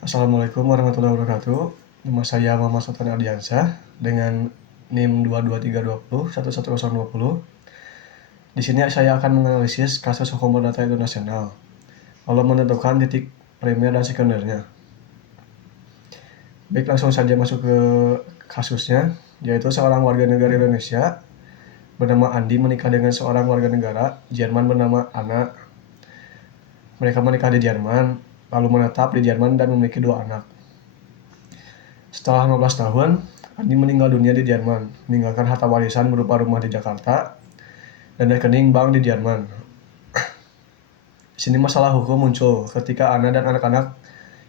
Assalamualaikum warahmatullahi wabarakatuh. Nama saya Muhammad Sultan Ardiansyah dengan NIM 22320 Di sini saya akan menganalisis kasus hukum perdata internasional, lalu menentukan titik primer dan sekundernya. Baik, langsung saja masuk ke kasusnya, yaitu seorang warga negara Indonesia bernama Andi menikah dengan seorang warga negara Jerman bernama Anna. Mereka menikah di Jerman, lalu menetap di Jerman dan memiliki 2 anak. Setelah 15 tahun, Andi meninggal dunia di Jerman, meninggalkan harta warisan berupa rumah di Jakarta dan rekening bank di Jerman. Di sini masalah hukum muncul ketika Anna dan anak-anak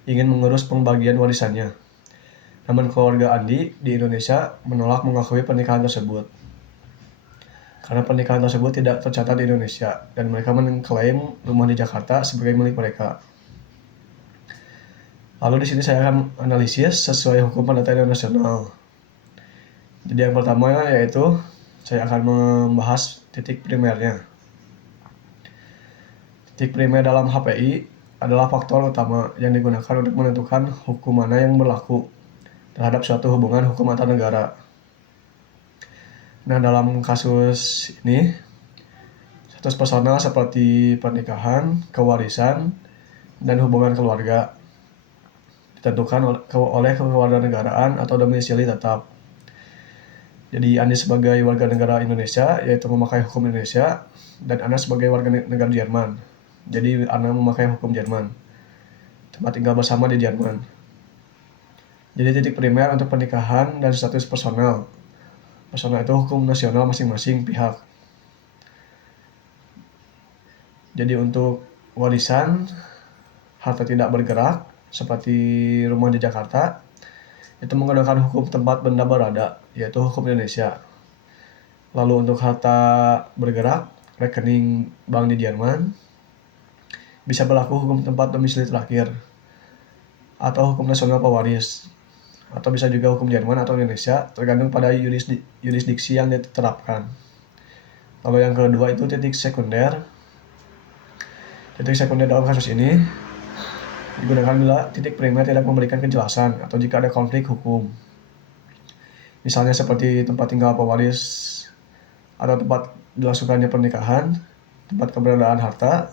ingin mengurus pembagian warisannya. Namun keluarga Andi di Indonesia menolak mengakui pernikahan tersebut, karena pernikahan tersebut tidak tercatat di Indonesia dan mereka mengklaim rumah di Jakarta sebagai milik mereka. Lalu di sini saya akan analisis sesuai hukum perdata internasional. Jadi yang pertama yaitu saya akan membahas titik primernya. Titik primer dalam HPI adalah faktor utama yang digunakan untuk menentukan hukum mana yang berlaku terhadap suatu hubungan hukum antar negara. Nah, dalam kasus ini, status personal seperti pernikahan, kewarisan, dan hubungan keluarga ditentukan oleh kewarganegaraan atau domisili tetap. Jadi Andi sebagai warga negara Indonesia, yaitu memakai hukum Indonesia, dan Ana sebagai warga negara Jerman. Jadi Ana memakai hukum Jerman, tempat tinggal bersama di Jerman. Jadi titik primer untuk pernikahan dan status personal. Personal itu hukum nasional masing-masing pihak. Jadi untuk warisan, harta tidak bergerak, seperti rumah di Jakarta, itu menggunakan hukum tempat benda berada, yaitu hukum Indonesia. Lalu untuk harta bergerak, rekening bank di Jerman, bisa berlaku hukum tempat domisili terakhir, atau hukum nasional pewaris, atau bisa juga hukum Jerman atau Indonesia, tergantung pada yurisdiksi yang diterapkan. Lalu yang kedua itu titik sekunder. Titik sekunder dalam kasus ini digunakan bila titik primer tidak memberikan kejelasan atau jika ada konflik hukum. Misalnya seperti tempat tinggal pewaris atau tempat dilangsungkannya pernikahan, tempat keberadaan harta,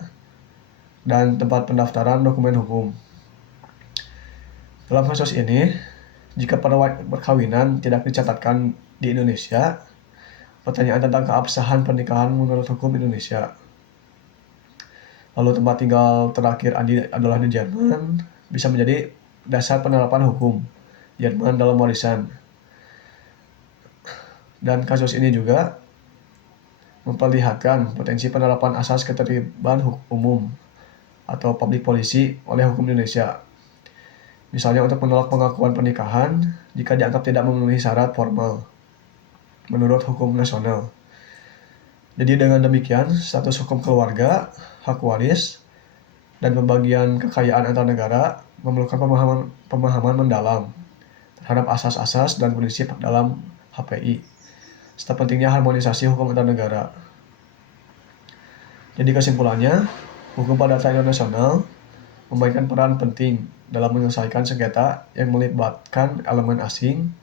dan tempat pendaftaran dokumen hukum. Dalam kasus ini, jika pada perkawinan tidak dicatatkan di Indonesia, pertanyaan tentang keabsahan pernikahan menurut hukum Indonesia. Lalu tempat tinggal terakhir Andi adalah di Jerman, bisa menjadi dasar penerapan hukum Jerman dalam warisan. Dan kasus ini juga memperlihatkan potensi penerapan asas ketertiban umum atau public policy oleh hukum Indonesia. Misalnya untuk menolak pengakuan pernikahan jika dianggap tidak memenuhi syarat formal menurut hukum nasional. Jadi dengan demikian, status hukum keluarga, hak waris, dan pembagian kekayaan antar negara memerlukan pemahaman mendalam terhadap asas-asas dan prinsip dalam HPI, serta pentingnya harmonisasi hukum antar negara. Jadi kesimpulannya, hukum perdata internasional memainkan peran penting dalam menyelesaikan sengketa yang melibatkan elemen asing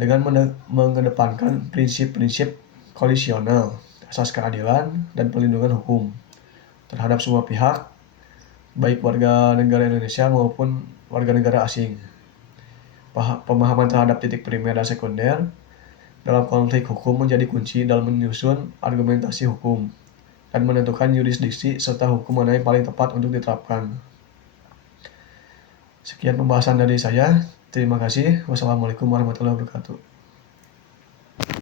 dengan mengedepankan prinsip-prinsip kolisional, asas keadilan, dan perlindungan hukum terhadap semua pihak, baik warga negara Indonesia maupun warga negara asing. Pemahaman terhadap titik primer dan sekunder dalam konflik hukum menjadi kunci dalam menyusun argumentasi hukum dan menentukan yurisdiksi serta hukum mana yang paling tepat untuk diterapkan. Sekian pembahasan dari saya. Terima kasih. Wassalamualaikum warahmatullahi wabarakatuh.